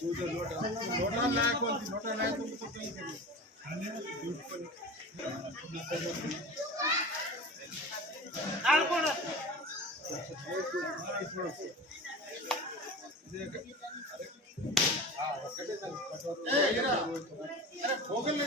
लोटा लायक तो कहीं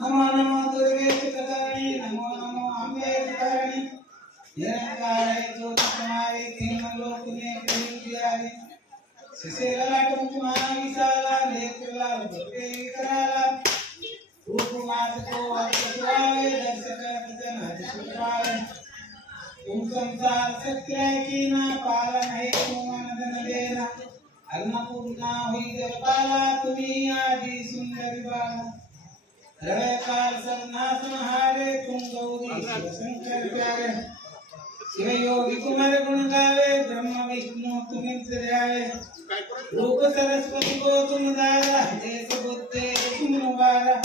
नमो नमो दुर्गे सुतकर्णी नमो नमो अम्बे सुतकर्णी निरंकारे ज्योतिषमारे तीन लोक में प्रियारी सिसेललाट मुखमाला विशाला नेत्रलाल भक्ति विकराला रूप मात को अर्धस्वावे दर्शक भजन हरिसुत्रावे तुम संसार सत्य की ना पालन है तुम अनदन देना अन्नपूर्णा हुई जगपाला तुम्ही आदि सुंदर बाला हृदय काल सर्वनाशन हारे तुम गौरी शिव शंकर प्यारे शिव योगी तुम्हारे गुण गावे ब्रह्म विष्णु तुम्हें सजावे रूप सरस्वती को तुम दारा देश बुद्धे तुम मुबारा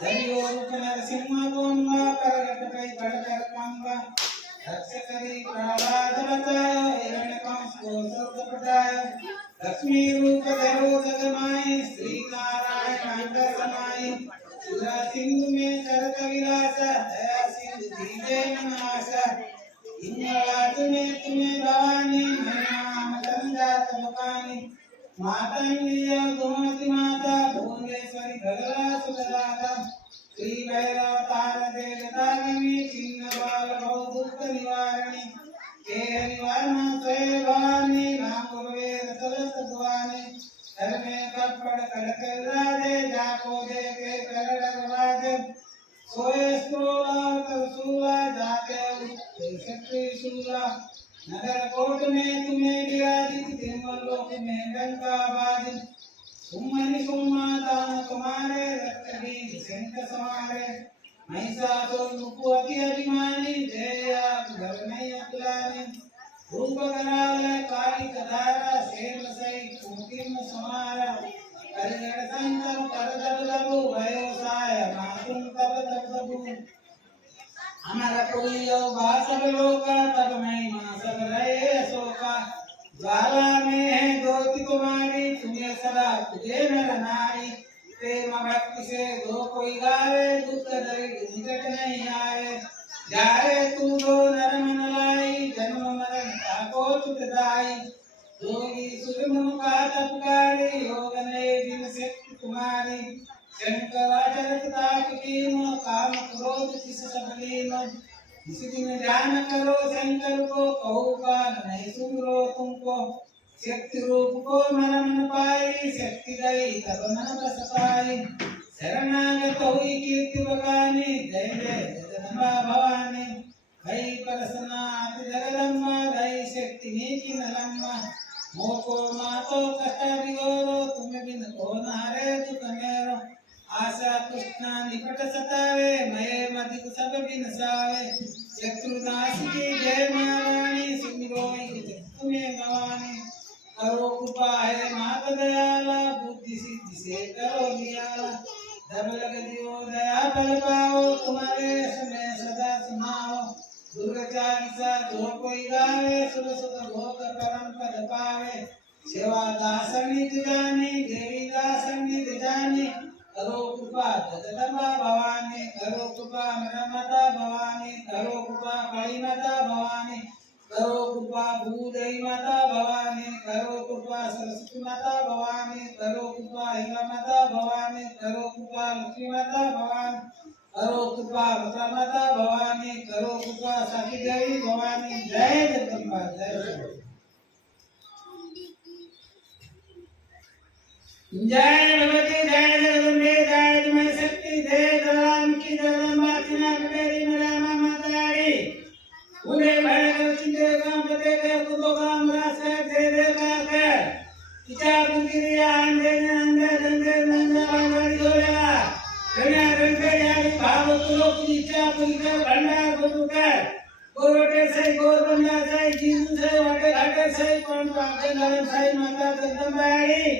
हरि और रूप नरसिंह को अम्बा प्रगट कई बढ़कर कांबा रक्ष करी प्रहलाद बचायो हिरण्यकंस को सर्प पटायो लक्ष्मी रूप धरो जग माई श्री नारायण अंग समाई सुरा सिंधु में करत विलास दया सिंधु दीजे नाश इंद्रराज में तुम्हें भवानी नाम संजात मुकानी माता इंद्रिय गोमती माता भुवनेश्वरी भगला सुदाता श्री भैरव तार देवतारिणी चिन्ह बाल भवदुख निवारणी के निवारण स्वय भवानी राम वेद सरस द्वानी घर में कपड़ कड़क राजे जाको दे के करड़ राजे सोए स्त्रोला तरसूला जाके शक्ति शूला नगर कोट में तुम्हें विराजित तिरुमलोक में डंका बाजित सुमनि सुमा दान कुमारे रक्तबीज शंख समारे महिषासुर मुकुअति अभिमानी जया घर नहीं अकुलानी रूप कराल काली कदारा शेर सही कुंकिम समारा करियर संकर कर दब दबु भयो साय मातुम तब तब दबु हमारा प्रियो भासव लोका तब महिमा सब रहे अशोका ज्वाला में है ज्योति तुम्हारी तुम्हें सदा तुझे नर नारी प्रेम भक्ति से दो कोई गावे दुख दरिद्र निकट नहीं आए जाए तू दो नर मन लाई जन्म मरण ताको छुटदाई जोगी सुर मुका तपकारी योग ने बिन शक्ति तुम्हारी शंकराचरत ताप कीनो काम क्रोध किस सबलीनो इस दिन ध्यान करो शंकर को कहू काल नहीं सुमरो तुमको शक्ति रूप को मन मन पाई शक्ति गई तब मन बस पाई शरणागत हुई कीर्ति बगानी जय जय जगदम्बा भवानी भई परसनाथ जगदम्बा दई शक्ति नीकी नलम्बा मोको मातो कष्टादिगोरो तुम बिन को नारे दुख मेरो आशा कृष्णा निकट सतावे मये मधिक सब बिन सावे शत्रुनाश की जय महारानी सुमिरो तुम्हें सब लग दियो दया बल पाओ तुम्हारे समय सदा सुनाओ दुर्ग चालीसा जो कोई गावे सुर सुख भोग परम पद पावे सेवा दासनित जाने देवी दासनित जाने करो कृपा जगदम्बा भवानी करो कृपा नर्मदा भवानी करो कृपा काली माता भवानी करो कृपा भूदेवी माता भवानी करो कृपा सरस्वती माता भवानी करो कृपा हिला माता भवानी करो कृपा लक्ष्मी माता भवानी करो कृपा मथुरा माता भवानी करो कृपा साकी देवी भवानी जय जगदम्बा जय भगवती जय जगदम्बे जय जय शक्ति जय राम की जगदम्बा चिना कटेरी मेरा माता रानी उन्हें भय चिंते काम पते के कुतो काम रासे दे दे का इच्छा बुद्धिया अंधे अंधे अंधे अंधे वाली होया कन्या रंगे यानी भाव कुलो की इच्छा पूरी कर भंडार बुद्धू कर गोरटे से गोर बंदा से जीसु से वाटे घाटे से कौन पाके नरम साई माता जगदम्बा रानी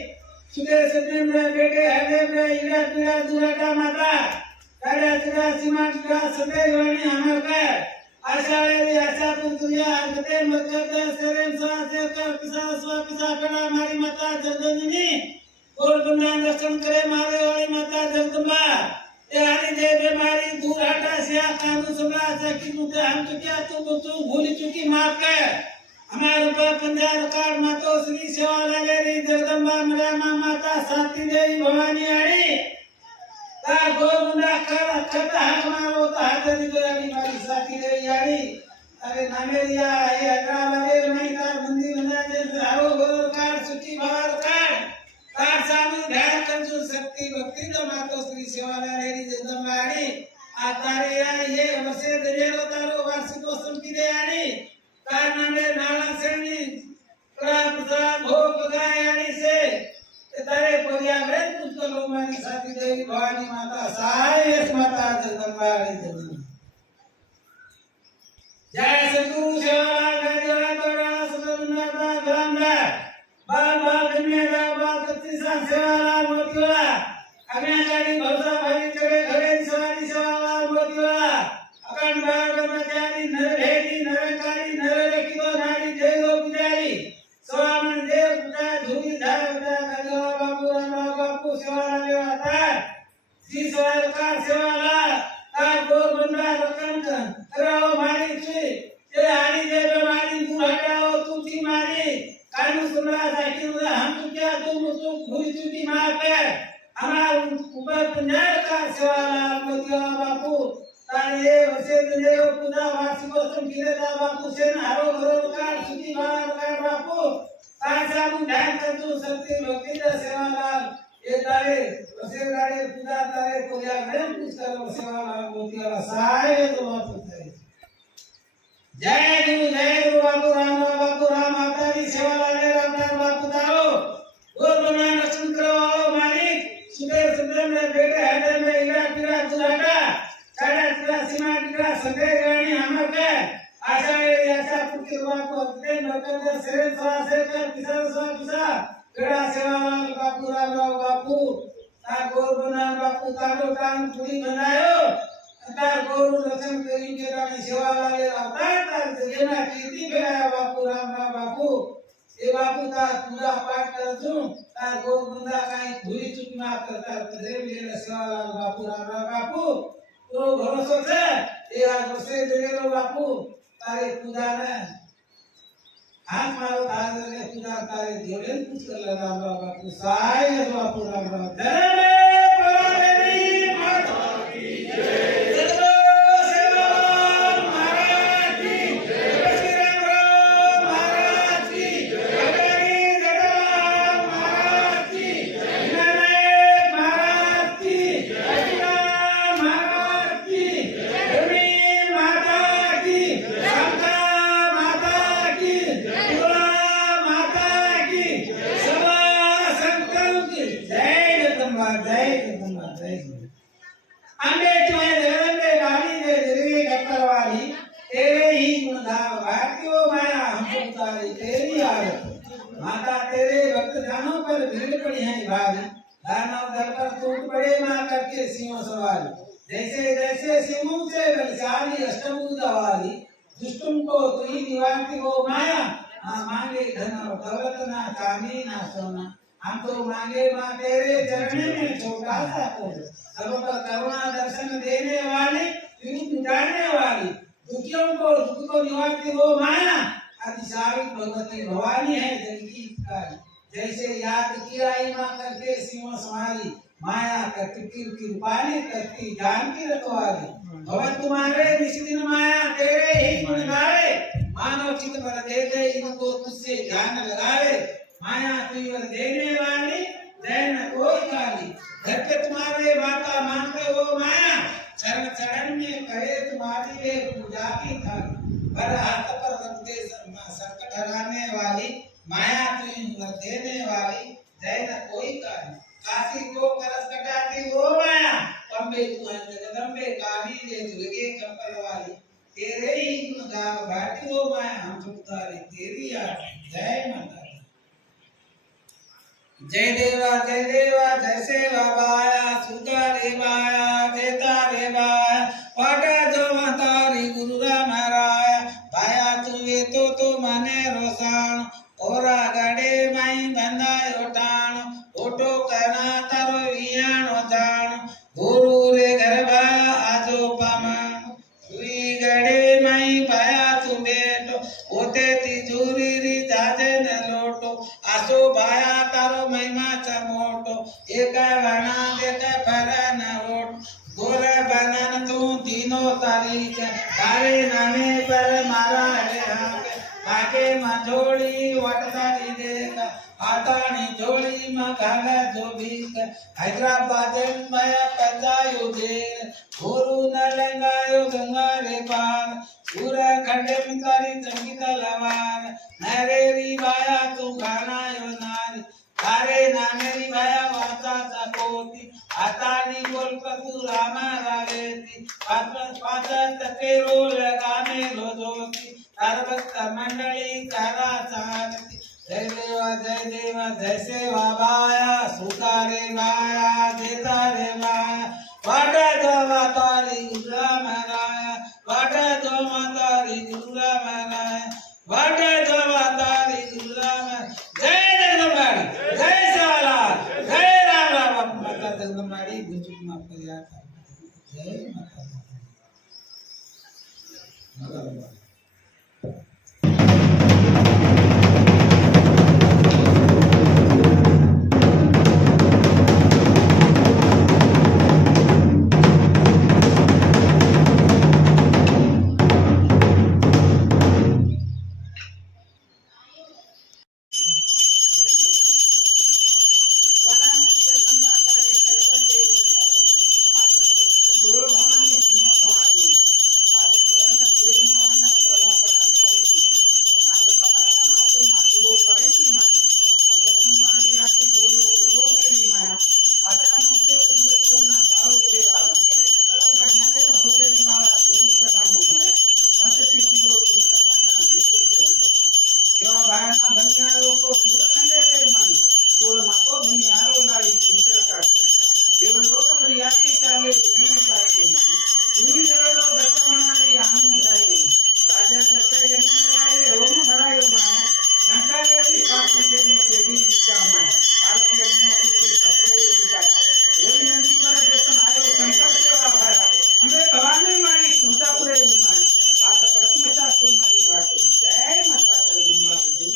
सुदेश सत्येंद्र बेटे हृदय इरा पीड़ा दुराटा माता कार्य चिरा सीमा चिरा सदैव वाणी हमर कर आशाळे आशा पुतुया अर्धते मर्यादा सरेम सासे कर पिसा स्वा पिसा कड़ा मारी माता जगदंबिनी गोर बंदा दर्शन करे मारे वाली माता जगदम्बा ये हरी दे बीमारी दूर हटा सिया कानू सबला सकी मुझे हम क्या तू भूल चुकी माफ कर हमारे ऊपर पंजाब कार्ड मातो श्री सेवा लगेरी जगदम्बा मेरा माता साथी देवी भवानी आड़ी ता गोमुंडा कर छटा हाथ मारो ता हाथरी गोयानी मारी साथी देवी आड़ी अरे नामेरिया ये अकरा बजे नहीं तार बंदी बना जे हारो गोर कार्ड सूची भार कार्ड सामी ध्यान कंजू शक्ति भक्ति तो मातो श्री सेवा लगेरी जगदम्बा आड़ी आ तारे ये वर्षे दरेरो तारो वार्षिकोत्सव की दे आड़ी कारनामे नाला सेनी प्रसाद भोग गायानी से तारे पोरिया ग्रह पुष्कर लोमानी साथी देवी भवानी माता सहायक माता जगदम्बा जगदम्बा जय सद्गुरु सेवालाल गाजरा तोड़ा सुंदरनाथा ग्रामदा बाल बाल कन्या बाल कत्तीसा सेवालाल मोतीवाला अग्निचारी भरसा भाई चढ़े घरे सवारी सेवालाल मोतीवाला अखंड बाल ब्रह्मचारी नरभेदी नरकारी नररखितो नारी जय गो पुजारी स्वामन देव पुजा धूरी धार पुजा गजवा बाबू राम बापू सेवालाल वाता श्री सेवालाल सेवालाल आ गोर बंदा रकम कराओ मारी छी ये हारी जे बीमारी दूर हटाओ तू थी मारी कानू सुनरा साकी हम क्या तुम भूल चुकी माफ कर हमारा ऊपर पंजाब का सेवालाल मोतिया बापू तारे वसे देव पूजा वार्षिकोत्सव किरेदा बापू से हारो घरो कार सुखी बार कार बापू तासा मु ध्यान करतो शक्ति भक्ति दा सेवालाल ये तारे वसे गाड़े पूजा तारे पूजा में कुछ करो सेवालाल मोतिया सहाय तो बापू जय गुरु बापू राम माता दी सेवालाल रामदास बापू तारो गोर बना रक्षण करो मालिक सुदेव सुदेव में बेटे हृदय में इरा पीरा दुराटा सारा पूरा सीमा टिकरा सदैव गाणी हमर के आशाळे आशा पुत्र बापू अपने मर्कज से स्वासे कर पिसा पिसा गड़ा सेवालाल बापू रामराव बापू ता गोर बना बापू तारो टांग पूरी बनायो ता गोर रक्षण करी के रानी सेवालाल अवतार तार जेना कीर्ति भेया बापू रामराव बापू ए बापू ता पूजा पाठ करजू ता गोर बंदा काई भूली चूक माफ करता रे मिले सेवालाल बापू रामराव बापू तो भरोसा से ये आज से देरो बापू तारे पूजा में हाथ मारो धार के पूजा तारे देवन कुछ कर राम बापू सहाय बापू राम धर्म में परादेवी माता की जय सद्गुरु सेवालाल महाराज की जय श्री राम महाराज की जय हरि जगलाल महाराज की जय विनायक महाराज की जय महाराज की देवी माता की शंका माता की दुर्गा माता की सवा संकल्प की जय जगदम्बा जय जगदम्बा जय अम्बे तुम्हें जगदम्बे वाली दे दिले कत्तर वाली तेरे ही गुण धाम भारतीयों माया हमको उतारी तेरी आरत माता तेरे भक्त जानों पर भीड़ पड़ी है भारी दानव दल पर टूट पड़े मां करके सिंह सवारी। जैसे जैसे सिंहों से बलशाली अष्टभुज वाली, दुष्टों को तुई निवारती हो माया। मांगे धन और दौलत ना चांदी ना सोना, हम तो मांगे मां तेरे चरण में छोटा सा फूल। सब पर करुणा दर्शन देने वाली, विघ्न मिटाने वाली, दुखियों को दुख को निवारती हो माया। अधिशाली भगवती भवानी है जग की हितकारी। जैसे याद किया मां करके सिंह सवारी, माया करती कृपाली करती जान की रखवाली। भगवान तुम्हारे निष्दिन माया तेरे ही गुण गावे, मानव चित पर दे दे इनको तुझसे ध्यान लगावे। माया तुझ पर देने वाली, जय न कोई काली। घर पे तुम्हारे माता मांगते हो माया, चरण चरण में करे तुम्हारी वे पूजा की थाली। पर हाथ पर रख दे संकट हराने वाली, माया तुझ पर देने वाली, जय न कोई काली। काशी को करस कटाती हो माया, अम्बे तू है जगदम्बे काली रे दुर्गे कंपल वाली। तेरे ही गुण गाव भाटी हो माया, हम सुधारी तेरी आरती। जय माता दी। जय देवा जय सेवा बाया, सुगा रे बाया जेता रे बाया। पाटा जो मातारी गुरु राम राया, बाया तुवे तो मने रोसाण। ओरा गड़े माई बंधायो टाण, ओटो करना तारो वियाणो जाण। गुरु रे घर बाया आजो पामण, दुई गड़े माई बाया तू बेटो। ओते तिजोरी री जाजे न लोटो, आसो बाया तारो महिमा चमोटो। एक वना देख पर न ओट, गोरे बनन तू तीनो तारीख। तारे नामे पर मारा है हाथ, आगे मझोड़ी वटदारी देख। आतानी जोड़ी मघागा जो भीख, हैदराबाद में पंजायो जेर। गुरु न लंगायो गंगा रे पार, सूरा खंडे तारी संगीत लवार। नरेरी बाया तू खानायो नारी, तारे नामेरी बाया वाचा सकोती। आतानी बोल पतु रामा रावेती, पाँच तके रो लगाने लो जोती। सर्वत्र मंडली करा सारथी। जय देवा जय सेवा बाया, सुता रे बाया जेता रे बाया। वाटा जो मातारी गुरु राया, वाटा जो मातारी गुरु राया, वाटा जो मातारी गुरु राया। जय जगदम्बाड़ी, जय सेवालाल, जय राम माता जगदम्बाड़ी गुंजुक मां परिया। जय माता दी।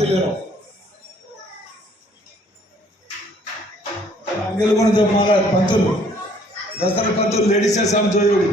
హారతి లేరు అంగెలు కూడా చెప్పాల పంతులు దసరా పంతులు లేడీసే సామ్ జోయుడు